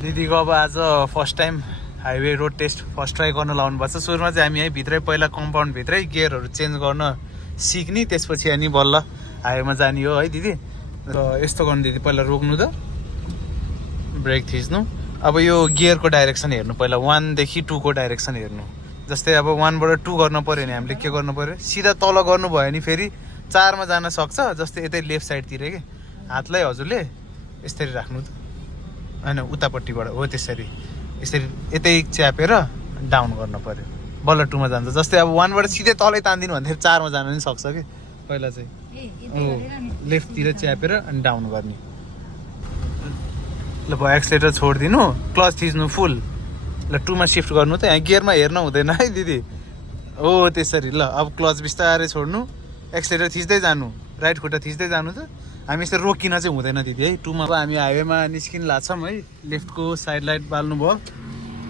दिदीको अब आज first time highway road test first try गर्न लाउनुपर्छ। सुरुमा चाहिँ हामी है भित्रै पहिला कम्पाउन्ड भित्रै गियरहरू चेन्ज गर्न सिक्ने, त्यसपछि अनि बल्ल हाइवेमा जाने हो है दिदी। र यस्तो गर्नु दिदी, पहिला रोक्नु त, ब्रेक थिच्नु। अब यो गियरको डाइरेक्सन हेर्नु, पहिला 1 देखि 2 को डाइरेक्सन हेर्नु। जस्तै अब 1 बाट 2 गर्न पर्यो भने हामीले के गर्नु पर्यो, सिधा तल गर्नुभयो भने फेरि 4 मा जान सक्छ। जस्तै यतै लेफ्ट साइडतिर के हातलाई हजुरले यसरी राख्नु त, होइन उतापट्टिबाट हो त्यसरी, यसरी यतै च्यापेर डाउन गर्न पर्यो, बल्ल 2 मा जान्छ। जस्तै अब 1 बाट सिधै तलै तान्दिनु भन्दाखेरि 4 मा जान पनि सक्छ कि। पहिला चाहिँ लेफ्टतिर च्यापेर अनि डाउन गर्ने। ल भयो, एक्सिलेटर छोडिदिनु, क्लच थिच्नु फुल। ल 2 मा सिफ्ट गर्नु त, यहाँ गियरमा हेर्न हुँदैन है दिदी। हो त्यसरी। ल अब क्लच बिस्तारै छोड्नु, एक्सिलेटर थिच्दै जानु, राइट खुट्टा थिच्दै जानु त। हामी यसरी रोकिन चाहिँ हुँदैन दिदी है। 2 मा अब हामी हाइवेमा निस्किन लाग्छौँ है। लेफ्टको साइड लाइट बाल्नु भयो,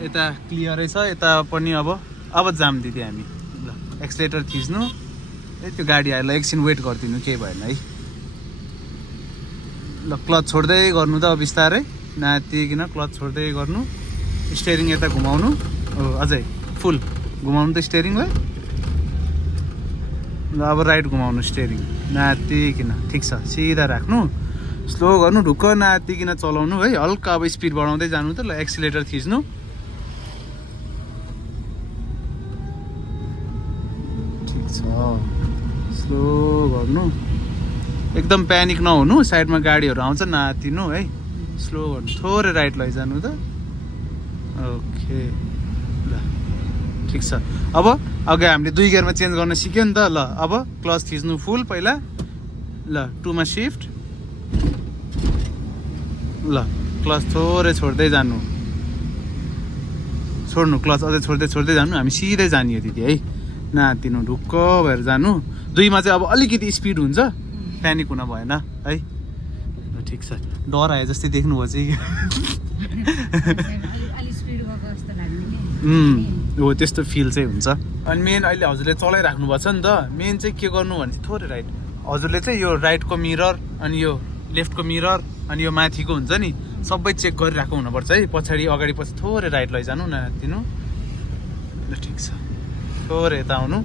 यता क्लियरै छ, यता पनि अब जाम दिदी हामी। ल एक्सिलेटर थिच्नु, त्यो गाडी आएर एकछिन वेट गरिदिनु, केही भएन है। ल क्लच छोड्दै गर्नु त, अब बिस्तारै नातिकिन क्लच छोड्दै गर्नु। स्टेरिङ यता घुमाउनु, हो अझै फुल घुमाउनु त स्टेरिङ है। ल अब राइट घुमाउनु स्टेरिङ नातिकिन, ठिक छ, सिधा राख्नु, स्लो गर्नु, ढुक्क नातिकिन चलाउनु है। हल्का अब स्पिड बढाउँदै जानु त। ल एक्सिलेटर थिच्नु, ठिक छ, स्लो गर्नु, एकदम प्यानिक नहुनु। साइडमा गाडीहरू आउँछ नातिनु है, स्लो गर्नु, थोरै राइट लैजानु त। ओके ल ठिक छ। अब अघि हामीले 2 गियरमा चेन्ज गर्न सिक्यो नि त। ल अब क्लच थिच्नु फुल पहिला, ल 2 मा सिफ्ट, ल क्लच थोरै छोड्दै जानु, छोड्नु क्लच अझै छोड्दै जानु। हामी सिधै जाने हो दिदी है, नातिनु, ढुक्क भएर जानु। 2 मा चाहिँ अब अलिकति स्पिड हुन्छ, प्यानिक हुन भएन है। ल ठिक छ, डर आयो जस्तै देख्नुभयो चाहिँ हो त्यस्तो फिल चाहिँ हुन्छ। अनि मेन अहिले हजुरले चलाइराख्नु भएको छ नि त, मेन चाहिँ के गर्नु भने चाहिँ थोरै राइट, हजुरले चाहिँ यो राइटको मिरर अनि यो लेफ्टको मिरर अनि यो माथिको हुन्छ नि, सबै चेक गरिरहेको हुनुपर्छ है। पछाडि अगाडि पछि थोरै राइट लैजानु नातिनु। ल ठिक छ, थोरै यता आउनु,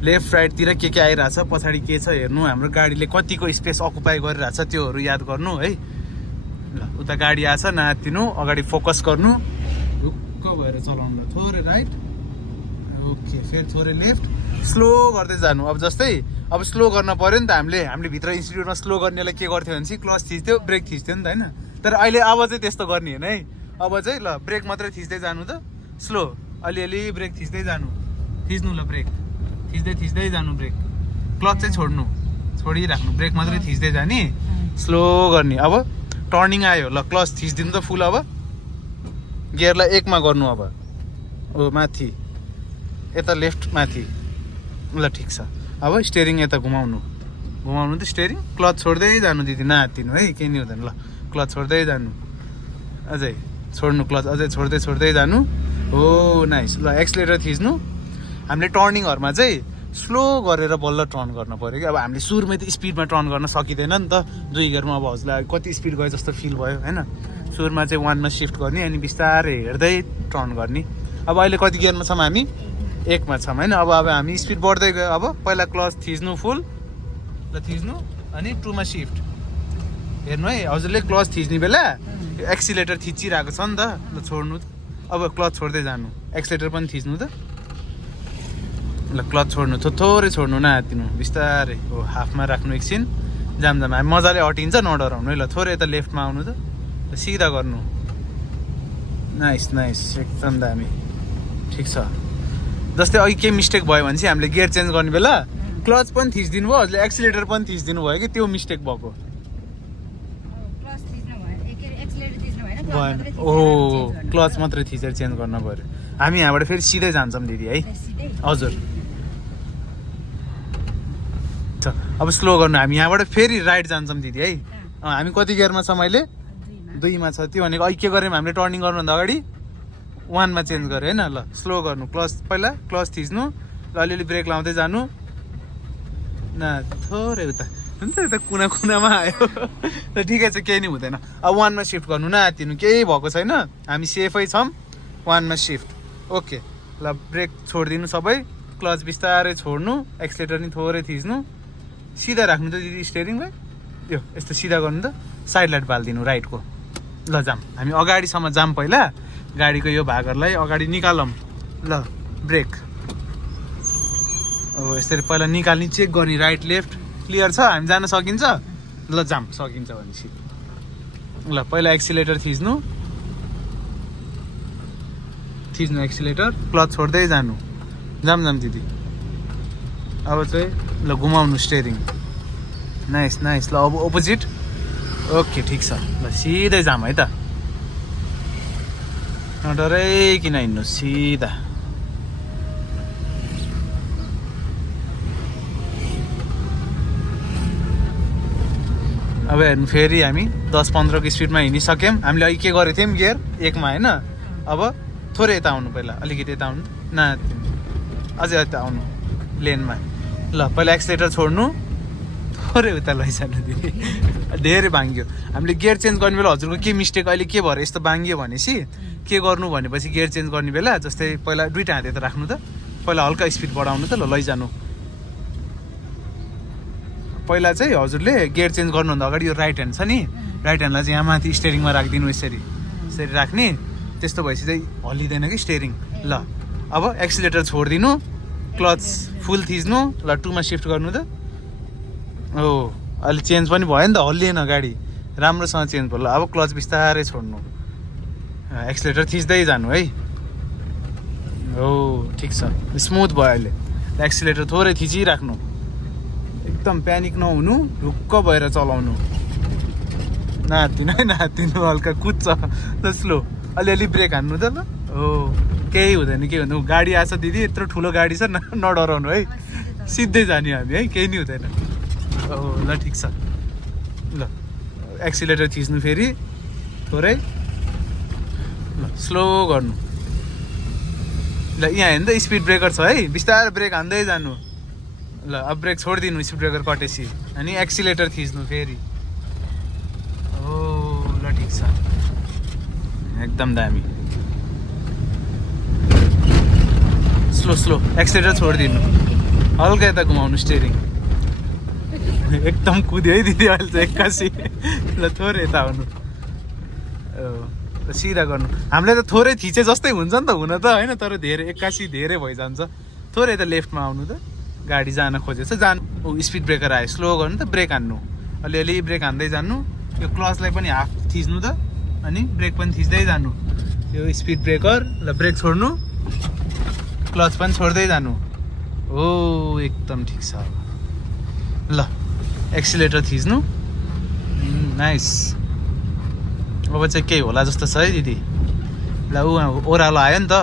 लेफ्ट राइटतिर के आइरहेछ, पछाडि के छ हेर्नु, हाम्रो गाडीले कतिको स्पेस अकुपाई गरिरहेछ त्योहरू याद गर्नु है। ल उता गाडी आछ नातिनु, अगाडि फोकस गर्नु, ढुक्क भएर चलाउनु। ल थोरै राइट, ओके, फेरि थोरै लेफ्ट, स्लो गर्दै जानु। अब जस्तै अब स्लो गर्न पर्यो नि त, हामीले भित्र इन्स्टिट्युटमा स्लो गर्नेलाई के गर्थ्यो भने चाहिँ क्लच थिच्थ्यो, ब्रेक थिच्थ्यो नि त होइन। तर अहिले अब चाहिँ त्यस्तो गर्ने होइन है। अब चाहिँ ल ब्रेक मात्रै थिच्दै जानु त, स्लो अलिअलि ब्रेक थिच्दै जानु, थिच्नु ल ब्रेक थिच्दै जानु, ब्रेक क्लच चाहिँ छोडिराख्नु, ब्रेक मात्रै थिच्दै जाने, स्लो गर्ने। अब टर्निङ आयो, ल क्लच थिचिदिनु त फुल। अब गियरलाई 1 मा गर्नु, अब ओ माथि यता लेफ्ट माथि। ल ठिक छ, अब स्टेरिङ यता घुमाउनु त स्टेरिङ, क्लच छोड्दै जानु दिदी, नातिनु है, केही नि हुँदैन। ल क्लच छोड्दै जानु, अझै छोड्नु, क्लच अझै छोड्दै जानु, हो नाइस। ल एक्सिलेटर थिच्नु। हामीले टर्निङहरूमा चाहिँ स्लो गरेर बल्ल टर्न गर्न पऱ्यो कि। अब हामीले सुरुमै त स्पिडमा टर्न गर्न सकिँदैन नि त 2 गियरमा। अब हजुरलाई कति स्पिड गयो जस्तो फिल भयो होइन। सुरुमा चाहिँ 1 मा सिफ्ट गर्ने, अनि बिस्तारै हेर्दै टर्न गर्ने। अब अहिले कति गियरमा छौँ हामी, 1 मा छौँ होइन। अब हामी स्पिड बढ्दै गयो। अब पहिला क्लच थिच्नु फुल, ल थिच्नु, अनि 2 मा सिफ्ट हेर्नु है। हजुरले क्लच थिच्ने बेला एक्सिलेटर थिचिरहेको छ नि त, ल छोड्नु। अब क्लच छोड्दै जानु, एक्सिलेटर पनि थिच्नु त। ल क्लच छोड्नु, थोरै छोड्नु, नातिनु, बिस्तारै हो, हाफमा राख्नु, एकछिन जाम हामी मजाले अटिन्छ, नडराउनु है। ल थोरै यता लेफ्टमा आउनु त, सिधा गर्नु, नाइस, एकदम दामी, ठिक छ। जस्तै अघि केही मिस्टेक भयो भने चाहिँ हामीले गियर चेन्ज गर्ने बेला क्लच पनि थिचिदिनु भयो, हजुरले एक्सिलेटर पनि थिचिदिनु भयो कि, त्यो मिस्टेक भएको भएन। ओहो, क्लच मात्रै थिचेर चेन्ज गर्न पऱ्यो। हामी यहाँबाट फेरि सिधै जान्छौँ दिदी है, हजुर। अब स्लो गर्नु, हामी यहाँबाट फेरि राइट जान्छौँ दिदी है। हामी कति गियरमा छौँ अहिले, 2 मा छ। त्यो भनेको अहिले के गऱ्यौँ हामीले, टर्निङ गर्नुभन्दा अगाडि 1 मा चेन्ज गऱ्यो होइन। ल स्लो गर्नु, पहिला क्लच थिच्नु, ल अलिअलि ब्रेक लाउँदै जानु, न थोरै उता नि त यता कुना कुनामा आयो त ठिकै छ केही नि हुँदैन अब 1 मा सिफ्ट गर्नु नआत्तिनु केही भएको छैन हामी सेफै छौँ 1 मा सिफ्ट ओके ल ब्रेक छोडिदिनु सबै क्लच बिस्तारै छोड्नु एक्सिलेटर नि थोरै थिच्नु सिधा राख्नु त दिदी स्टेरिङलाई यो यस्तो सिधा गर्नु त साइड लाइट बालिदिनु राइटको ल जाम हामी अगाडिसम्म जाम पहिला गाडीको यो भागहरूलाई अगाडि निकालौँ ल ब्रेक अब यसरी पहिला निकाल्ने चेक गर्ने राइट लेफ्ट क्लियर छ हामी जान सकिन्छ ल जाम सकिन्छ भनेपछि ल पहिला एक्सिलेटर थिच्नु एक्सिलेटर क्लच छोड्दै जानु जाम दिदी अब चाहिँ ल घुमाउनु स्टेरिङ नाइस ल अब अपोजिट ओके ठिक छ ल सिधै जाम है त नडराइकन हिँड्नु सिधा अब हेर्नु फेरि हामी 10-15 को स्पिडमा हिँडिसक्यौँ हामीले अहिले के गरेको थियौँ गियर 1 मा होइन अब थोरै यता आउनु पहिला अलिकति यता आउनु अझै यता आउनु लेनमा ल पहिला एक्सिलेटर छोड्नु थोरै उता लैजानु दिदी धेरै भाङ्ग्यो हामीले गियर चेन्ज गर्ने बेला हजुरको के मिस्टेक अहिले के भएर यस्तो भाङ्ग्यो भनेपछि के गर्नु भनेपछि गियर चेन्ज गर्ने बेला जस्तै पहिला दुईटा हात यता राख्नु त पहिला हल्का स्पिड बढाउनु त ल लैजानु पहिला चाहिँ हजुरले गियर चेन्ज गर्नुभन्दा अगाडि यो राइट ह्यान्ड छ नि राइट ह्यान्डलाई चाहिँ यहाँ माथि स्टेरिङमा राखिदिनु यसरी राख्ने त्यस्तो भएपछि चाहिँ हल्लिँदैन कि स्टेरिङ ल अब एक्सिलेटर छोडिदिनु क्लच फुल थिच्नु ल 2 मा सिफ्ट गर्नु त ओ अहिले चेन्ज पनि भयो नि त हल्लिएन गाडी राम्रोसँग चेन्ज भयो ल अब क्लच बिस्तारै छोड्नु एक्सिलेटर थिच्दै जानु है हो ठिक छ स्मुथ भयो अहिले एक्सिलेटर थोरै थिचिराख्नु एकदम प्यानिक नहुनु ढुक्क भएर चलाउनु नातिनु हल्का कुद्छ त स्लो अलिअलि ब्रेक हान्नु त ल हो केही हुँदैन गाडी आछ दिदी यत्रो ठुलो गाडी छ नडराउनु है सिधै जाने हामी है केही नि हुँदैन हो ल ठिक छ ल एक्सिलेटर थिच्नु फेरि थोरै ल स्लो गर्नु ल यहाँ हेर्नु त स्पिड ब्रेकर छ है बिस्तारै ब्रेक हान्दै जानु ल अब ब्रेक छोडिदिनु स्पिड ब्रेकर कटेसी अनि एक्सिलेटर थिच्नु फेरि हो ल ठिक छ एकदम दामी स्लो एक्सिलेटर छोडिदिनु हल्का यता घुमाउनु स्टेरिङ एकदम कुद्यो है दिदी अहिले चाहिँ 81 ल थोरै यता आउनु सिधा गर्नु हामीलाई त थोरै थिचे जस्तै हुन्छ नि त हुन त होइन तर धेरै 81 धेरै भइजान्छ थोरै यता लेफ्टमा आउनु त गाडी जान खोजेछ स्पिड ब्रेकर आयो स्लो गर्नु त ब्रेक हान्नु अलिअलि ब्रेक हान्दै जानु यो क्लचलाई पनि हाफ थिच्नु त अनि ब्रेक पनि थिच्दै जानु यो स्पिड ब्रेकर ल ब्रेक छोड्नु क्लच पनि छोड्दै जानु हो एकदम ठिक छ ल एक्सिलेटर थिच्नु नाइस अब चाहिँ केही होला जस्तो छ है दिदी ल ओह्रालो आयो नि त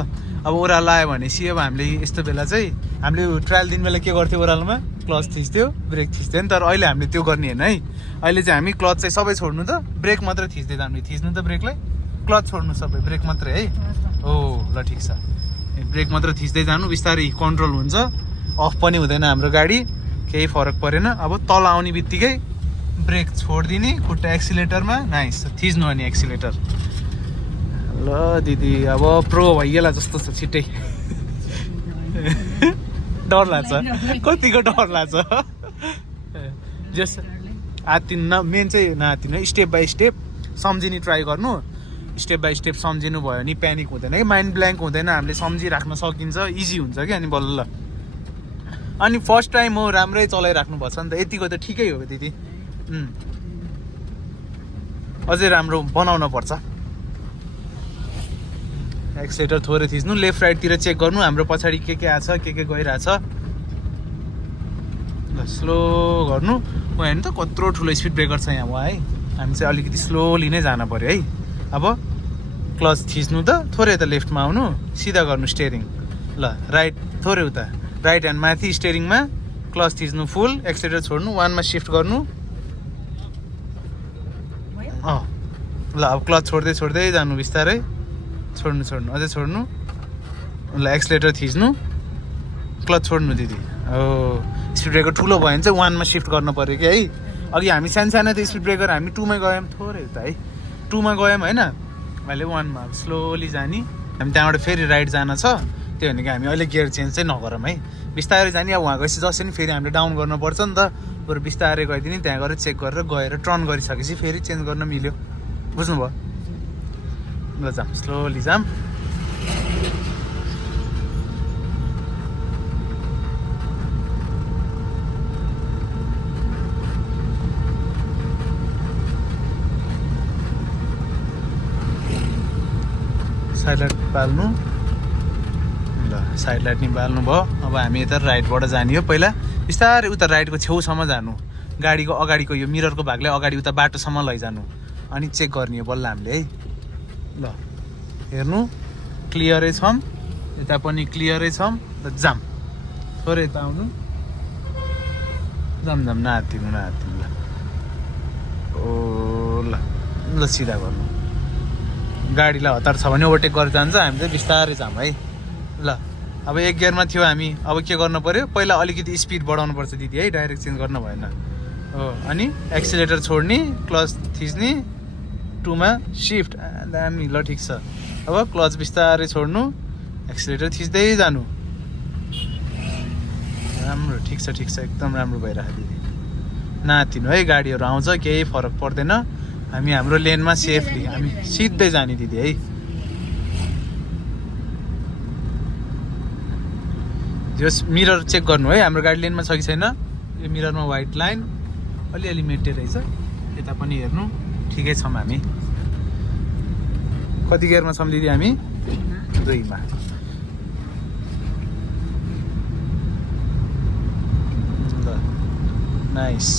अब ओह्रालो आयो भनेपछि अब हामीले यस्तो बेला चाहिँ हामीले ट्रायल दिन बेला के गर्थ्यो ओह्रालोमा क्लच थिच्थ्यो ब्रेक थिच्थ्यो नि तर अहिले हामीले त्यो गर्ने होइन है अहिले चाहिँ हामी क्लच चाहिँ सबै छोड्नु त ब्रेक मात्रै थिच्दै जानु थिच्नु त ब्रेकलाई क्लच छोड्नु सबै ब्रेक मात्रै है हो ल ठिक छ ब्रेक मात्र थिच्दै जानु बिस्तारै कन्ट्रोल हुन्छ अफ पनि हुँदैन हाम्रो गाडी केही फरक परेन अब तल आउने बित्तिकै ब्रेक छोडिदिने खुट्टा एक्सिलेटरमा नाइस थिच्नु अनि एक्सिलेटर ल दिदी अब प्रो भइगेला जस्तो छ छिट्टै डर लाग्छ कतिको डर लाग्छ जस आत्तिनु मेन चाहिँ नआत्तिनु स्टेप बाई स्टेप सम्झिने ट्राई गर्नु स्टेप बाई स्टेप सम्झिनु भयो भने प्यानिक हुँदैन कि माइन्ड ब्ल्याङ्क हुँदैन हामीले सम्झिराख्न सकिन्छ इजी हुन्छ कि अनि बल्ल अनि फर्स्ट टाइम हो राम्रै चलाइराख्नु पर्छ नि त यतिको त ठिकै हो दिदी अझै राम्रो बनाउन पर्छ एक्सिलेटर थोरै थिच्नु लेफ्ट राइटतिर चेक गर्नु हाम्रो पछाडि के आछ के गइरहेछ ल स्लो गर्नु हेर्नु त कत्रो ठुलो स्पिड ब्रेकर छ यहाँ है हामी चाहिँ अलिकति स्लोली नै जान पर्यो है अब क्लच थिच्नु त थोरै यता लेफ्टमा आउनु सिधा गर्नु स्टेरिङ ल राइट थोरै उता राइट ह्यान्ड माथि स्टेरिङमा क्लच थिच्नु फुल एक्सिलेटर छोड्नु 1 मा सिफ्ट गर्नु ल अब क्लच छोड्दै जानु बिस्तारै छोड्नु अझै छोड्नु ल एक्सिलेटर थिच्नु क्लच छोड्नु दिदी हो स्पिड ब्रेकर ठुलो भयो भने चाहिँ 1 मा सिफ्ट गर्नु पर्यो कि है अघि हामी सानो त स्पिड ब्रेकर हामी 2 मा गयौँ थोरै उता है 2 मा गयौँ होइन अहिले 1 मा स्लोली जाने हामी त्यहाँबाट फेरि राइट जान छ त्यो भनेको हामी अहिले गियर चेन्ज चाहिँ नगरौँ है बिस्तारै जाने अब वहाँ गएपछि जसरी नि फेरि हामीले डाउन गर्नुपर्छ नि त बरु बिस्तारै गइदिने त्यहाँ गएर चेक गरेर गएर टर्न गरिसकेपछि फेरि चेन्ज गर्न मिल्यो बुझ्नुभयो ल जाम स्लोली जाम साइड लाइट बाल्नु ल साइड लाइट नि बाल्नु भयो अब हामी यता राइटबाट जाने हो पहिला बिस्तारै उता राइटको छेउसम्म जानु गाडीको अगाडिको यो मिररको भागलाई अगाडि उता बाटोसम्म लैजानु अनि चेक गर्ने हो बल्ल हामीले है ल हेर्नु क्लियरै छौँ यता पनि क्लियरै छौँ ल जाम थोरै यता आउनु जाम जाम नहात्तिनु ल ओ ल ल सिधा गर्नु गाडीलाई हतार छ भने ओभरटेक गरेर जान्छ हामी चाहिँ बिस्तारै जाम है ल अब 1 गियरमा थियो हामी अब के गर्नु पर्यो पहिला अलिकति स्पिड बढाउनु पर्छ दिदी है डाइरेक्ट चेन्ज गर्नु भएन हो अनि एक्सिलेटर छोड्ने क्लच थिच्ने 2 मा सिफ्ट दामी ल ठिक छ अब क्लच बिस्तारै छोड्नु एक्सिलेटर थिच्दै जानु राम्रो ठिक छ एकदम राम्रो भइरहेको दिदी नातिनु है गाडीहरू आउँछ केही फरक पर्दैन हामी हाम्रो लेनमा सेफली हामी सिधै जाने दिदी है जस मिरर चेक गर्नु है हाम्रो गाडी लेनमा छ कि छैन यो मिररमा व्हाइट लाइन अलिअलि मेटे रहेछ यता पनि हेर्नु ठिकै छौँ हामी कति गियरमा छौँ दिदी हामी 2 मा ल नाइस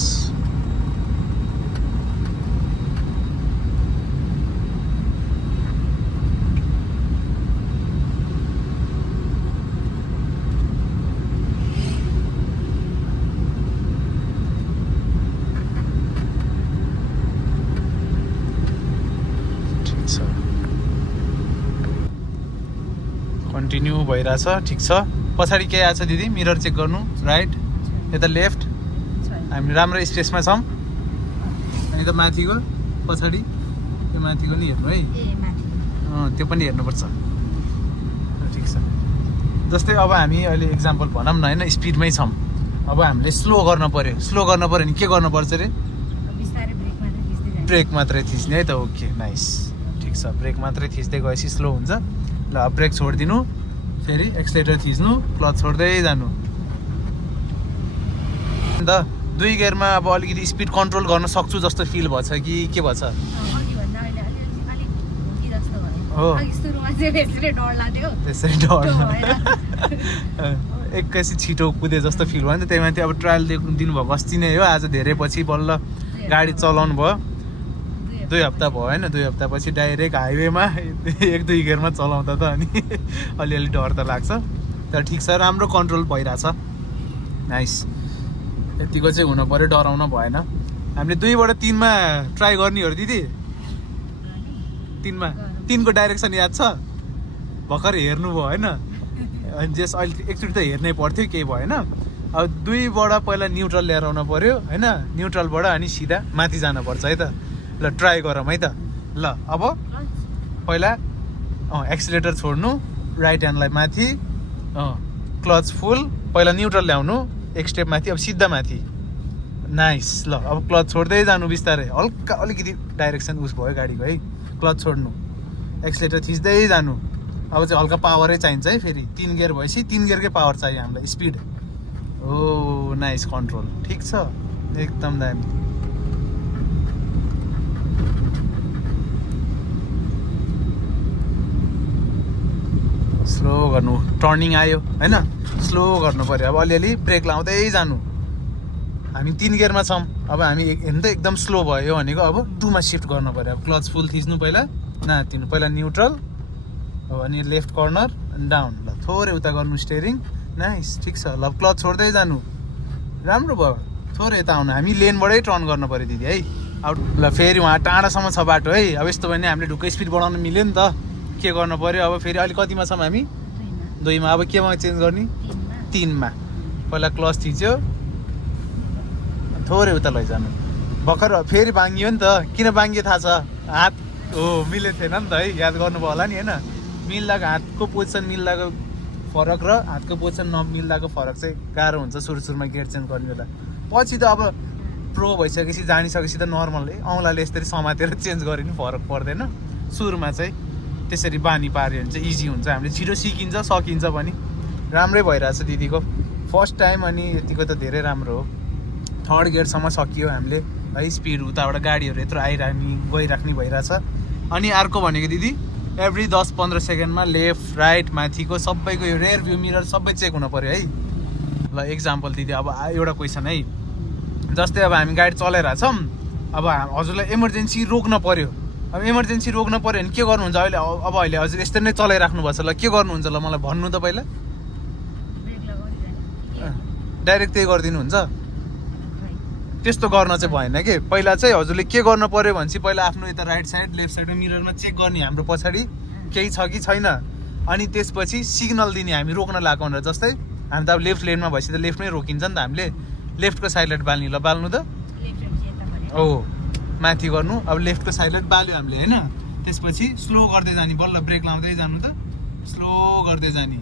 कन्टिन्यू भइरहेछ ठिक छ पछाडि के आछ दिदी मिरर चेक गर्नु राइट यता लेफ्ट हामी राम्रो स्पेसमा छौँ अनि त माथिको पछाडि त्यो माथिको नि हेर्नु है त्यो पनि हेर्नुपर्छ ठिक छ जस्तै अब हामी अहिले एक्जाम्पल भनौँ न होइन स्पिडमै छौँ अब हामीले स्लो गर्न पर्यो भने के गर्नुपर्छ अरे ब्रेक मात्रै थिच्ने है त ओके नाइस ठिक छ ब्रेक मात्रै थिच्दै गएपछि स्लो हुन्छ ल ब्रेक छोडिदिनु फेरि एक्सिलेटर थिच्नु क्लच छोड्दै जानु अन्त 2 गियरमा अब अलिकति स्पिड कन्ट्रोल गर्न सक्छु जस्तो फिल भछ कि के भछ हो त्यसरी डर एक्कासी छिटो कुदे जस्तो फिल भयो नि त त्यही माथि अब ट्रायल दिनुभएको अस्ति नै हो आज धेरै पछि बल्ल गाडी चलाउनु भयो 2 हप्ता भयो होइन 2 हप्तापछि डाइरेक्ट हाइवेमा 1-2 गियरमा चलाउँदा त अनि अलिअलि डर त लाग्छ तर ठिक छ राम्रो कन्ट्रोल भइरहेछ नाइस यतिको चाहिँ हुनु पऱ्यो डराउन भएन हामीले 2 बाट 3 मा ट्राई गर्ने हो दिदी 3 मा 3 को डाइरेक्सन याद छ भर्खर हेर्नुभयो होइन अनि जस अहिले एकचोटि त हेर्नै पर्थ्यो केही भएन अब 2 बाट पहिला न्युट्रल लिएर आउनु पऱ्यो होइन न्युट्रलबाट अनि सिधा माथि जानुपर्छ है त ल ट्राई गरौँ है त ल अब पहिला एक्सिलेटर छोड्नु राइट ह्यान्डलाई माथि क्लच फुल पहिला न्युट्रल ल्याउनु एक स्टेप माथि अब सिधा माथि नाइस ल अब क्लच छोड्दै जानु बिस्तारै हल्का अलिकति डाइरेक्सन उस भयो गाडीको है क्लच छोड्नु एक्सिलेटर थिच्दै जानु अब चाहिँ हल्का पावरै चाहिन्छ है फेरि 3 गियर भएपछि 3 गियरकै पावर चाहियो हामीलाई स्पिड ओ नाइस कन्ट्रोल ठिक छ एकदम दामी स्लो गर्नु टर्निङ आयो होइन स्लो गर्नु पर्यो अब अलिअलि ब्रेक लाउँदै जानु हामी 3 गियरमा छौँ अब हामी हेर्नु त एकदम स्लो भयो भनेको अब 2 मा सिफ्ट गर्नु पर्यो अब क्लच फुल थिच्नु पहिला नातिनु पहिला न्युट्रल हो अनि लेफ्ट कर्नर अनि डाउन ल थोरै उता गर्नु स्टेरिङ नाइस ठिक छ ल क्लच छोड्दै जानु राम्रो भयो थोरै यता आउनु हामी लेनबाटै टर्न गर्नु पर्यो दिदी है आउट ल फेरि वहाँ टाढासम्म छ बाटो है अब यस्तो भने हामीले ढुक्कै स्पिड बढाउनु मिल्यो नि त के गर्नु पर्यो अब फेरि अलिक कतिमा छौँ हामी 2 मा अब केमा चेन्ज गर्ने 3 मा पहिला क्लच थिच्यो थोरै उता लैजानु भर्खर फेरि बाङ्गियो नि त। किन बाङ्गियो थाहा छ? हात हो मिलेको थिएन नि त है, याद गर्नुभयो होला नि होइन। मिल्दाको हातको पोजिसन मिल्दाको फरक र हातको पोजिसन नमिल्दाको फरक चाहिँ गाह्रो हुन्छ सुरुमा गियर चेन्ज गर्ने बेला। पछि त अब प्रो भइसकेपछि जानिसकेपछि त नर्मल औँलाले यसरी समातेर चेन्ज गरे पनि फरक पर्दैन। सुरुमा चाहिँ त्यसरी बानी पार्यो भने चाहिँ इजी हुन्छ, हामीले छिटो सिकिन्छ सकिन्छ पनि। राम्रै भइरहेछ दिदीको फर्स्ट टाइम, अनि यतिको त धेरै राम्रो हो। 3rd गियरसम्म सकियो हामीले है। स्पिड उताबाट गाडीहरू यत्रो गइराख्ने भइरहेछ। अनि अर्को भनेको दिदी एभ्री 10-15 सेकेन्डमा लेफ्ट राइट माथिको सबैको यो रेयर भ्यू मिरर सबै चेक हुनु पऱ्यो है। ल एक्जाम्पल दिदी, अब एउटा क्वेसन है, जस्तै अब हामी गाडी चलाइरहेको छौँ, अब हजुरलाई इमर्जेन्सी रोक्न पऱ्यो। अब इमर्जेन्सी रोक्न पऱ्यो भने के गर्नुहुन्छ अहिले? अब अहिले हजुर यस्तै नै चलाइराख्नु भएको छ, ल के गर्नुहुन्छ? ल मलाई भन्नु त पहिला। डाइरेक्ट त्यही गरिदिनुहुन्छ? त्यस्तो गर्न चाहिँ भएन कि। पहिला चाहिँ हजुरले के गर्नु पऱ्यो भने चाहिँ पहिला आफ्नो यता राइट साइड लेफ्ट साइडमा मिररमा चेक गर्ने हाम्रो पछाडि केही छ कि छैन, अनि त्यसपछि सिग्नल दिने हामी रोक्न लागेको भनेर। जस्तै हामी त अब लेफ्ट लेनमा भएपछि त लेफ्टमै रोकिन्छ नि त हामीले। लेफ्टको साइड लाइट बाल्ने, ल बाल्नु त हो माथि गर्नु। अब लेफ्टको साइड लाइट बाल्यो हामीले होइन, त्यसपछि स्लो गर्दै जाने, बल्ल ब्रेक लाउँदै जानु त, स्लो गर्दै जाने,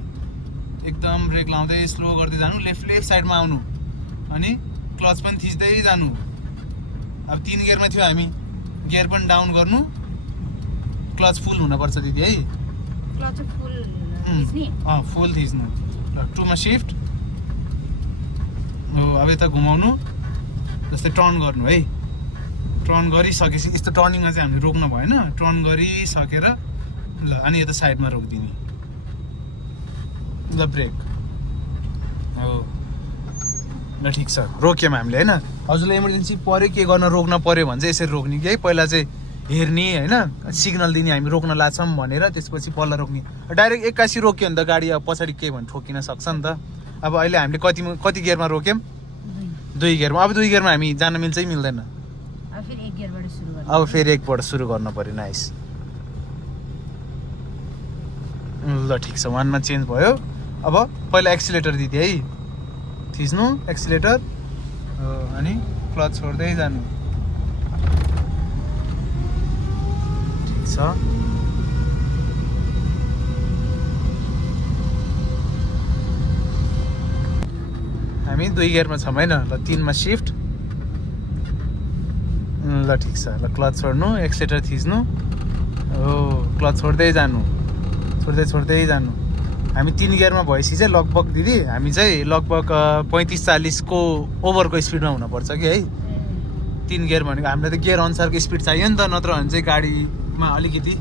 एकदम ब्रेक लाउँदै स्लो गर्दै जानु, लेफ्ट साइडमा आउनु, अनि क्लच पनि थिच्दै जानु। अब 3 गियरमा थियो हामी, गियर पनि डाउन गर्नु, क्लच फुल हुनुपर्छ दिदी है। फुल थिच्नु। 2 मा सिफ्ट हो। अब यता घुमाउनु, जस्तै टर्न गर्नु है। टर्न गरिसकेपछि यस्तो टर्निङमा चाहिँ हामीले रोक्नु भएन, टर्न गरिसकेर ल अनि यता साइडमा रोकिदिने, ल ब्रेक हो। ल ठिक छ, रोक्यौँ हामीले होइन। हजुरलाई इमर्जेन्सी पऱ्यो के गर्न रोक्न पऱ्यो भने चाहिँ यसरी रोक्ने कि है। पहिला चाहिँ हेर्ने होइन, सिग्नल दिने हामी रोक्न लाग्छौँ भनेर, त्यसपछि बल्ल रोक्ने। डाइरेक्ट 81 रोक्यो भने त गाडी अब पछाडि केही भने ठोकिन सक्छ नि त। अब अहिले हामीले कति गियरमा रोक्यौँ? 2 गियरमा। अब 2 गियरमा हामी जान मिल्छ कि मिल्दैन? अब फेरि एकबाट सुरु गर्नु पऱ्यो। नाइस, ल ठिक छ। 1 मा चेन्ज भयो। अब पहिला एक्सिलेटर दिदी है, थिच्नु एक्सिलेटर, अनि क्लच छोड्दै जानु, ठिक छ। हामी 2 गियरमा छौँ होइन। ल 3 मा सिफ्ट, ल ठिक छ। ल क्लच छोड्नु, एक्सिलेटर थिच्नु, हो क्लच छोड्दै जानु, छोड्दै जानु। हामी 3 गियरमा भएपछि चाहिँ लगभग दिदी हामी चाहिँ लगभग 35-40 को ओभरको स्पिडमा हुनुपर्छ कि है। 3 गियर भनेको हामीलाई त गियर अनुसारको स्पिड चाहियो नि त, नत्र भने चाहिँ गाडीमा अलिकति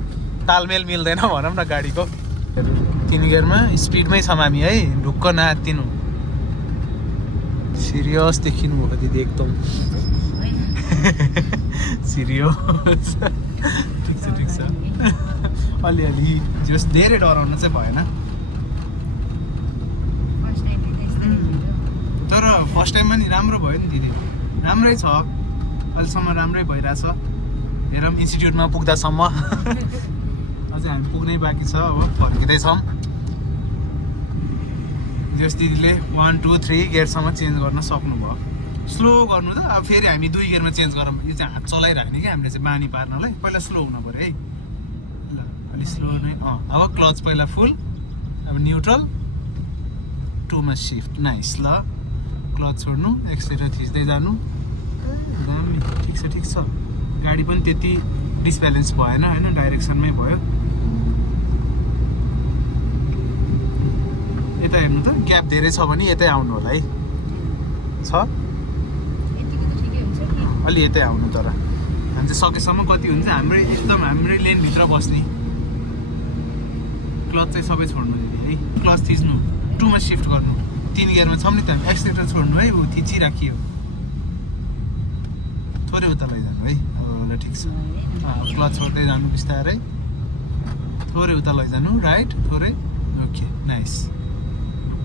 तालमेल मिल्दैन भनौँ न गाडीको। 3 गियरमा स्पिडमै छौँ हामी है, ढुक्क नआत्तिनु। सिरियस देखिनु भयो दिदी एकदम सिरियस। ठिक छ अलिअलि जस धेरै डराउन चाहिँ भएन। तर फर्स्ट टाइममा नि राम्रो भयो नि दिदी, राम्रै छ अहिलेसम्म, राम्रै भइरहेछ। हेरौँ इन्स्टिट्युटमा पुग्दासम्म अझै हामी पुग्नै बाँकी छ, अब फर्किँदैछौँ। जस दिदीले 1, 2, 3 गियरसम्म चेन्ज गर्न सक्नुभयो। स्लो गर्नु त अब फेरि हामी 2 गियरमा चेन्ज गरौँ। यो चाहिँ हात चलाइराख्ने कि हामीले चाहिँ बानी पार्नलाई, पहिला स्लो हुनु पऱ्यो है। ल अलि स्लो नै। अब क्लच पहिला फुल, अब न्युट्रल, 2 मा सिफ्ट। नाइस, ल क्लच छोड्नु, एक्सिलेटर थिच्दै जानु, दामी। ठिक छ। गाडी पनि त्यति डिसब्यालेन्स भएन होइन, डाइरेक्सनमै भयो। यता हेर्नु त, ग्याप धेरै छ भने यतै आउनु होला है। छ अलि यतै आउनु, तर हामी चाहिँ सकेसम्म कति हुन्छ हाम्रै एकदम हाम्रै लेनभित्र बस्ने। क्लच चाहिँ सबै छोड्नु दिदी है, क्लच थिच्नु, 2 मा सिफ्ट गर्नु। 3 गियरमा छौँ नि त हामी, एक्सिलेटर छोड्नु है, ऊ थिचिराखियो, थोरै उता लैजानु है। ल ठिक छ। क्लच छोड्दै जानु बिस्तारै, थोरै उता लैजानु, राइट थोरै, ओके नाइस।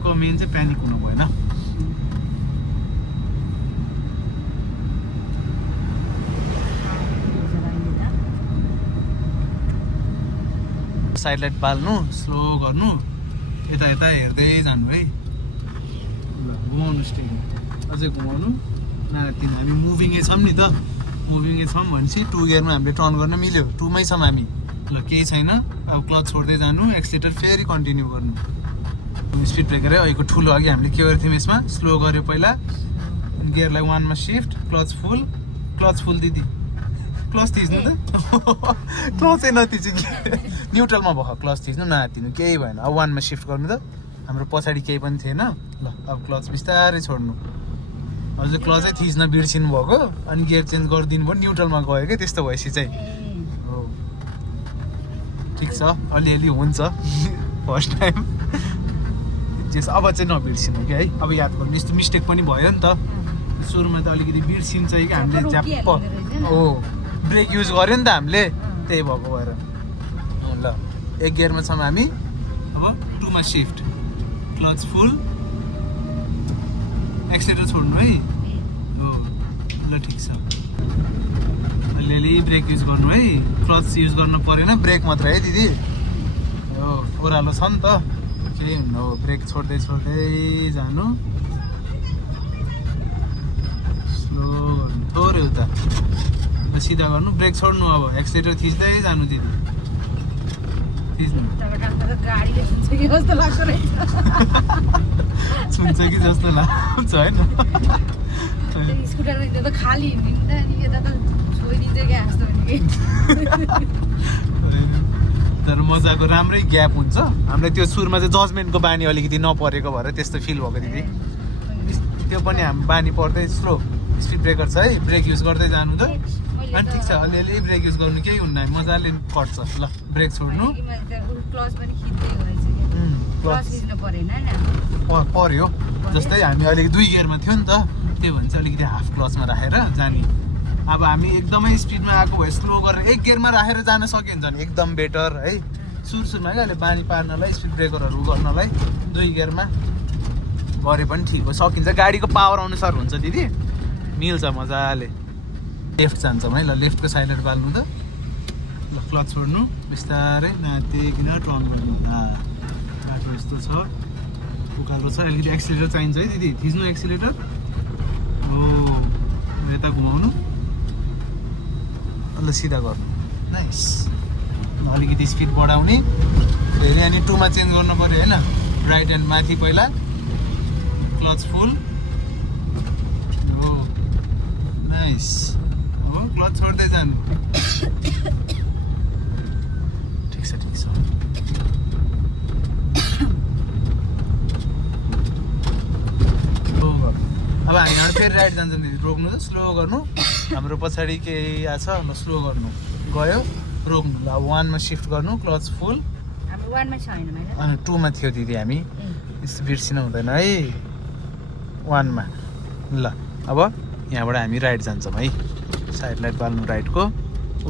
मेन चाहिँ प्यानिक हुनु भएन। साइड लाइट बाल्नु, स्लो गर्नु, यता हेर्दै जानु है। ल घुमाउनु स्टेरिङ, अझै घुमाउनु। हामी मुभिङै छौँ नि त, मुभिङै छौँ भनेपछि 2 गियरमा हामीले टर्न गर्न मिल्यो 2 मै छौँ हामी ल केही छैन अब क्लच छोड्दै जानु एक्सिलेटर फेरि कन्टिन्यू गर्नु स्पिड ब्रेकरै अहिलेको ठुलो अघि हामीले के गरेको थियौँ यसमा स्लो गर्यो पहिला गियरलाई 1 मा सिफ्ट क्लच फुल दिदी क्लच थिच्नु त क्लचै नथिच्यो कि न्युट्रलमा भयो क्लच थिच्नु नहातिनु केही भएन अब 1 मा सिफ्ट गर्नु त हाम्रो पछाडि केही पनि थिएन ल अब क्लच बिस्तारै छोड्नु हजुर क्लचै थिच्न बिर्सिनु भएको अनि गियर चेन्ज गरिदिनु भयो न्युट्रलमा गयो क्या त्यस्तो भएपछि चाहिँ हो ठिक छ अलिअलि हुन्छ फर्स्ट टाइम जेस अब चाहिँ नबिर्सिनु कि है अब याद गर्नु यस्तो मिस्टेक पनि भयो नि त सुरुमा त अलिकति बिर्सिन्छ कि हामीले झ्याप्प हो ब्रेक युज गर्यो नि त हामीले त्यही भएको भएर ल 1 गियरमा छौँ हामी अब 2 मा सिफ्ट क्लच फुल एक्सिलेटर छोड्नु है हो ल ठिक छ अलिअलि ब्रेक युज गर्नु है क्लच युज गर्नु परेन ब्रेक मात्र है दिदी हो ओह्रालो छ नि त केही हुन्न हो ब्रेक छोड्दै जानु स्लो गर्नु थोरै उता सिधा गर्नु ब्रेक छोड्नु अब एक्सिलेटर थिच्दै जानु दिदी थिच्नु छुन्छ कि जस्तो लाग्छ होइन तर मजाको राम्रै ग्याप हुन्छ हामीलाई त्यो सुरुमा चाहिँ जजमेन्टको बानी अलिकति नपरेको भएर त्यस्तो फिल भएको दिदी त्यो पनि हामी बानी पर्दै स्लो स्पिड ब्रेकर छ है ब्रेक युज गर्दै जानु त अनि ठिक छ अलिअलि ब्रेक युज गर्नु केही हुन्न मजाले कट्छ ल ब्रेक छोड्नु पर्यो जस्तै हामी अलिकति 2 गियरमा थियो नि त त्यही भन्छ अलिकति हाफ क्लचमा राखेर जाने अब हामी एकदमै स्पिडमा आएको भए स्लो गरेर 1 गियरमा राखेर जान सकिन्छ भने एकदम बेटर है सुरुमा क्या अहिले बानी पार्नलाई स्पिड ब्रेकरहरू गर्नलाई 2 गियरमा गरे पनि ठिक हो सकिन्छ गाडीको पावर अनुसार हुन्छ दिदी मिल्छ मजाले लेफ्ट जान्छौँ है ल लेफ्टको साइलेन्ट बाल्नु त ल क्लच छोड्नु बिस्तारै नातिकन टर्न गर्नु बाटो यस्तो छ उकालो छ अलिकति एक्सिलेटर चाहिन्छ है दिदी थिच्नु एक्सिलेटर हो यता घुमाउनु ल सिधा गर्नु नाइस अलिकति स्पिड बढाउने फेरि अनि 2 मा चेन्ज गर्नु पऱ्यो होइन राइट ह्यान्ड माथि पहिला क्लच फुल हो नाइस हो क्लच छोड्दै जानु ठिक छ अब हामी यहाँ फेरि राइट जान्छौँ दिदी रोक्नु त स्लो गर्नु हाम्रो पछाडि केही आछ ल स्लो गर्नु गयो रोक्नु ल अब 1 मा सिफ्ट गर्नु क्लच फुल अनि 2 मा थियो दिदी हामी यस्तो बिर्सिनु हुँदैन है 1 मा ल अब यहाँबाट हामी राइट जान्छौँ है साइड लाइट बाल्नु राइटको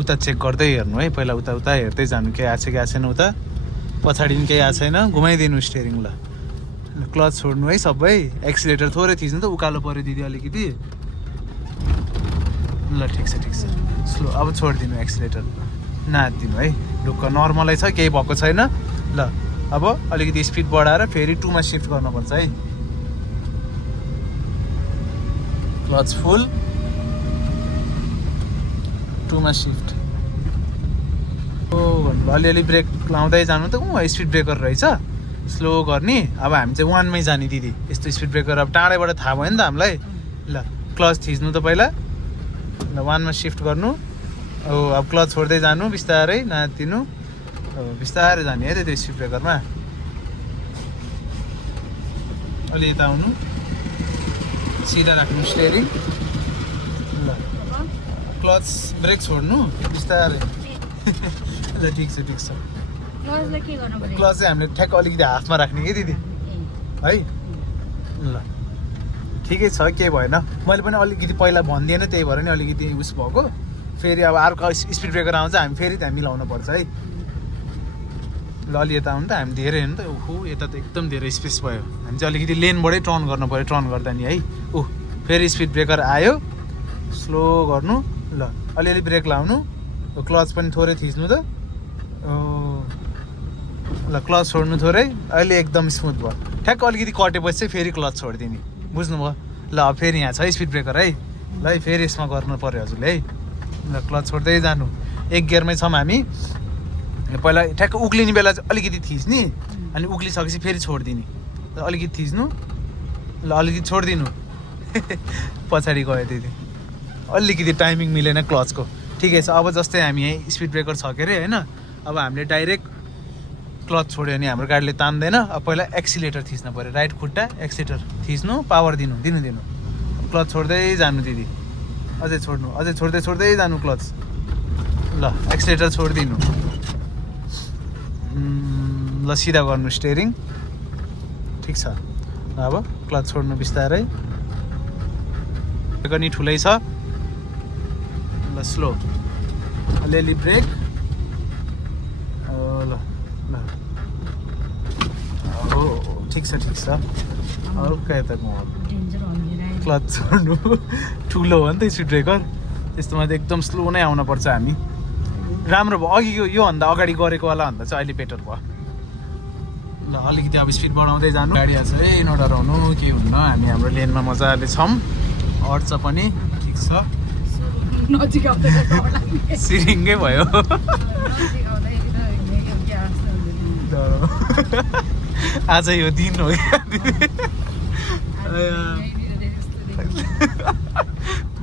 उता चेक गर्दै हेर्नु है पहिला उता हेर्दै जानु केही आएको छ कि आएको छैन उता पछाडि पनि केही आएको छैन घुमाइदिनु स्टियरिङ ल क्लच छोड्नु है सबै एक्सिलेटर थोरै थिच्नु त उकालो पऱ्यो दिदी अलिकति ल ठिक छ स्लो अब छोडिदिनु एक्सिलेटर नादिनु है ढुक्क नर्मलै छ केही भएको छैन ल अब अलिकति स्पिड बढाएर फेरि 2 मा सिफ्ट गर्नुपर्छ है क्लच फुल 2 मा सिफ्ट हो अलिअलि ब्रेक लाउँदै जानु त स्पिड ब्रेकर रहेछ स्लो गर्ने अब हामी चाहिँ 1 मै जाने दिदी यस्तो स्पिड ब्रेकर अब टाढैबाट थाहा भयो नि त हामीलाई ल क्लच थिच्नु त पहिला ल 1 मा सिफ्ट गर्नु हो अब क्लच छोड्दै जानु बिस्तारै नातिनु बिस्तारै जाने है त त्यो स्पिड ब्रेकरमा अलि यता आउनु सिधा राख्नु स्टियरिङ ल क्लच ब्रेक छोड्नु बिस्तारै ल ठिक छ क्लच चाहिँ हामीले ठ्याक्क अलिकति हाफमा राख्ने कि दिदी है ल ठिकै छ केही भएन मैले पनि अलिकति पहिला भन्दिएन त्यही भएर नि अलिकति उस भएको फेरि अब अर्को स्पिड ब्रेकर आउँछ हामी फेरि त्यहाँ मिलाउनु पर्छ है ल अलि यता आउनु त हामी धेरै हो नि त ओहो यता त एकदम धेरै स्पेस भयो हामी चाहिँ अलिकति लेनबाटै टर्न गर्नु पऱ्यो टर्न गर्दा नि है फेरि स्पिड ब्रेकर आयो स्लो गर्नु ल अलिअलि ब्रेक लाउनु क्लच पनि थोरै थिच्नु त ल क्लच छोड्नु थोरै अहिले एकदम स्मुथ भयो ठ्याक्क अलिकति कटेपछि चाहिँ फेरि क्लच छोडिदिने बुझ्नुभयो ल फेरि यहाँ छ स्पिड ब्रेकर है ल फेरि यसमा गर्नु पऱ्यो हजुरले है ल क्लच छोड्दै जानु। एक गियरमै छौँ हामी। पहिला ठ्याक्क उक्लिने बेला चाहिँ अलिकति थिच्ने अनि उक्लिसकेपछि फेरि छोडिदिने। अलिकति थिच्नु ल अलिकति छोडिदिनु पछाडि गयो दिदी। अलिकति टाइमिङ मिलेन क्लचको। ठिकै छ। अब जस्तै हामी यहीँ स्पिड ब्रेकर छ के अरे होइन, अब हामीले डाइरेक्ट क्लच छोड्यो भने हाम्रो गाडीले तान्दैन। अब पहिला एक्सिलेटर थिच्नु पऱ्यो। राइट खुट्टा एक्सिलेटर थिच्नु, पावर दिनु दिनु दिनु। क्लच छोड्दै जानु दिदी। अझै छोड्नु, अझै छोड्दै छोड्दै जानु क्लच। ल एक्सिलेटर छोडिदिनु। ल सिधा गर्नु स्टेरिङ। ठिक छ। अब क्लच छोड्नु बिस्तारै। पनि ठुलै छ। ल स्लो अलिअलि ब्रेक। ल ल हो ठिक छ ठिक छ। हल्का यता क्लच छोड्नु ठुलो हो नि त स्पिड ब्रेकर, त्यस्तोमा त एकदम स्लो नै आउनुपर्छ हामी। राम्रो भयो अघि योभन्दा अगाडि गरेको वाला भन्दा चाहिँ अहिले बेटर भयो। ल अलिकति अब स्पिड बढाउँदै जानु। गाडी आएको छ है, नडराउनु, केही हुन्न। हामी हाम्रो लेनमा मजाले छौँ, अड्छ पनि। ठिक छ। सिरिङ्गै भयो। आज यो दिन हो क्या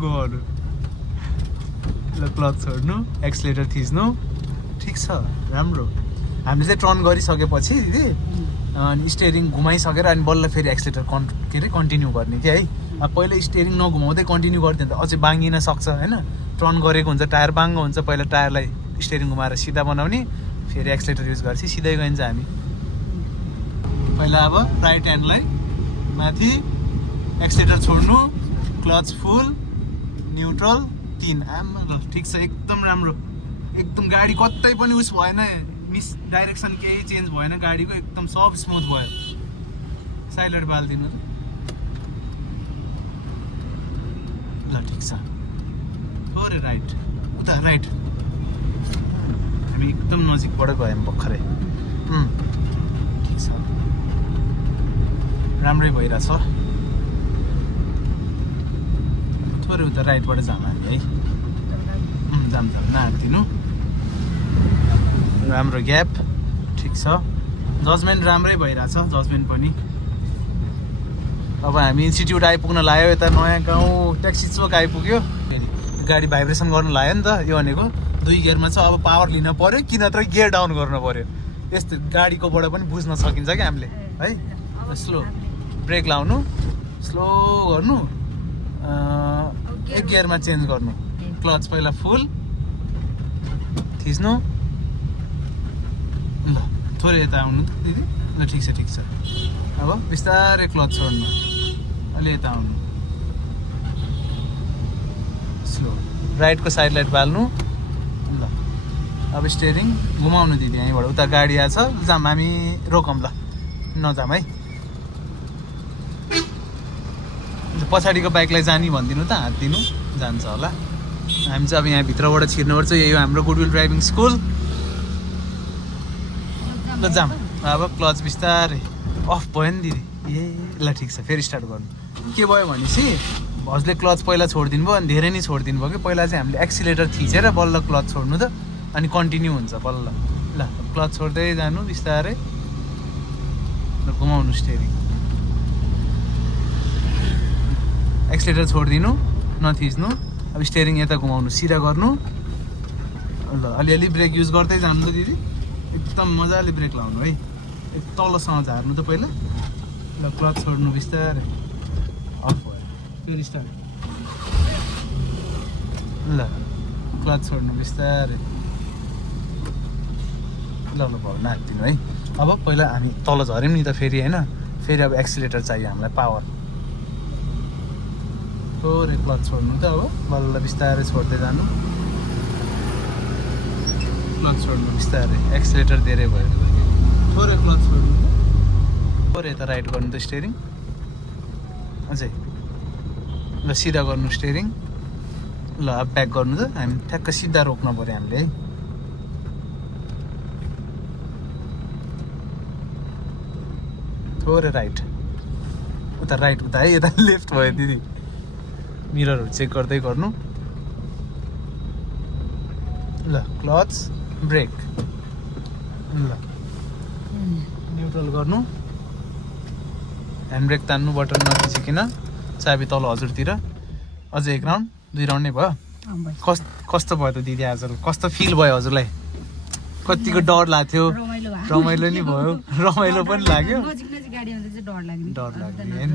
गर्नु। ल क्लच छोड्नु, एक्सिलेटर थिच्नु। ठिक छ, राम्रो। हामीले चाहिँ टर्न गरिसकेपछि दिदी अनि स्टेरिङ घुमाइसकेर अनि बल्ल फेरि एक्सिलेटर के अरे कन्टिन्यू गर्ने क्या है। अब पहिला स्टेरिङ नघुमाउँदै कन्टिन्यू गरिदियो भने त अझै बाङ्गिन सक्छ होइन। टर्न गरेको हुन्छ, टायर बाङ्गो हुन्छ, पहिला टायरलाई स्टेरिङ घुमाएर सिधा बनाउने, फेरि एक्सिलेटर युज गरेपछि सिधै गइन्छ हामी। पहिला अब राइट ह्यान्डलाई माथि एक्सिलेटर छोड्नु, क्लच फुल, न्युट्रल 3। आमा ल ठिक छ, एकदम राम्रो। एकदम गाडी कतै पनि उस भएन, मिस डाइरेक्सन केही चेन्ज भएन गाडीको, एकदम सब स्मुथ भयो। साइलेन्ट बालिदिनु ल ठिक छ। थोरै राइट, उता राइट। हामी एकदम नजिकबाट गयौँ भर्खरै। ठिक छ, राम्रै भइरहेछ। थोरै उता राइटबाट जाऊँ हामी है। जाम जाम नहाटिदिनु। राम्रो ग्याप। ठिक छ। जजमेन्ट राम्रै भइरहेछ, जजमेन्ट पनि। अब हामी इन्स्टिट्युट आइपुग्न लाग्यो। यता नयाँ गाउँ ट्याक्सी चोक आइपुग्यो। गाडी भाइब्रेसन गर्नु लाग्यो नि त। यो भनेको 2 गियरमा छ। अब पावर लिन पऱ्यो कि नत्र गियर डाउन गर्नु पऱ्यो। यस्तो गाडीकोबाट पनि बुझ्न सकिन्छ क्या हामीले है। स्लो ब्रेक लाउनु, स्लो गर्नु, 1 गियरमा चेन्ज गर्नु। क्लच पहिला फुल थिच्नु। ल थोरै यता आउनु त दिदी। ल ठिक छ ठिक छ। अब बिस्तारै क्लच छोड्नु, अलि यता आउनु, स्लो राइटको साइड लाइट बाल्नु। ल अब स्टेरिङ घुमाउनु दिदी यहीँबाट। उता गाडी आएछ, जाम हामी रोकौँ। ल नजाम है। पछाडिको बाइकलाई जाने भनिदिनु त, हात दिनु, जान्छ होला। हामी चाहिँ अब यहाँ भित्रबाट छिर्नुपर्छ। यही हो हाम्रो गुडविल ड्राइभिङ स्कुल। ल जाम। अब क्लच बिस्तारै अफ भयो नि दिदी। ए ल ठिक छ, फेरि स्टार्ट गर्नु। के भयो भनेपछि हजुरले क्लच पहिला छोडिदिनु भयो अनि धेरै नै छोडिदिनु भयो कि। पहिला चाहिँ हामीले एक्सिलेटर थिचेर बल्ल क्लच छोड्नु त, अनि कन्टिन्यू हुन्छ बल्ल। ल क्लच छोड्दै जानु बिस्तारै। ल घुमाउनु स्टेरिङ, एक्सिलेटर छोडिदिनु, नथिच्नु। अब स्टेरिङ यता घुमाउनु, सिधा गर्नु। ल अलिअलि ब्रेक युज गर्दै जानु त दिदी। एकदम मजाले ब्रेक लाउनु है। तलसँग झार्नु त पहिला। ल क्लच छोड्नु बिस्तारै, अफ भयो, फेरि स्टार्ट। ल क्लच छोड्नु बिस्तारै। ल ल भयो, नाच्दिनु है। अब पहिला हामी तल झऱ्यौँ नि त फेरि होइन। फेरि अब एक्सिलेटर चाहियो हामीलाई, पावर। थोरै क्लच छोड्नु त। अब बल्ल बिस्तारै छोड्दै जानु, क्लच छोड्नु बिस्तारै। एक्सिलेटर धेरै भयो, थोरै क्लच छोड्नु, थोरै यता राइट गर्नु त स्टेरिङ अझै। ल सिधा गर्नु स्टेरिङ। ल अब ब्याक गर्नु त। हामी ठ्याक्क सिधा रोक्नु पऱ्यो हामीले है। थोरै राइट, उता राइट, उता है, यता लेफ्ट भयो दिदी। मिररहरू चेक गर्दै गर्नु। ल ल क्लच ब्रेक ल न्युट्रल गर्नु ह्यान्ड ब्रेक तान्नु बटन नथिचिकन चाबी तल हजुरतिर अझै 1 राउन्ड 2 राउन्ड नै भयो कस्तो भयो त दिदी आज कस्तो फिल भयो हजुरलाई कतिको डर लाग्थ्यो रमाइलो नि भयो रमाइलो पनि लाग्यो डर लाग्यो होइन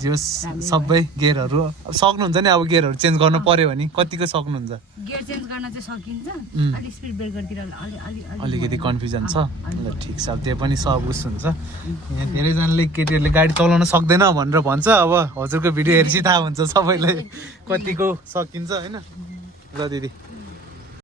जे होस् सबै गियरहरू सक्नुहुन्छ नि अब गियरहरू चेन्ज गर्नु पर्यो भने कतिको सक्नुहुन्छ गियर चेन्ज गर्न चाहिँ सकिन्छ अलि स्पिड ब्रेकरतिर अलिकति कन्फ्युजन छ ल ठिक छ अब त्यो पनि सब उस हुन्छ यहाँ धेरैजनाले केटीहरूले गाडी चलाउन सक्दैन भनेर भन्छ अब हजुरको भिडियो हेरेपछि थाहा हुन्छ सबैलाई कतिको सकिन्छ होइन ल दिदी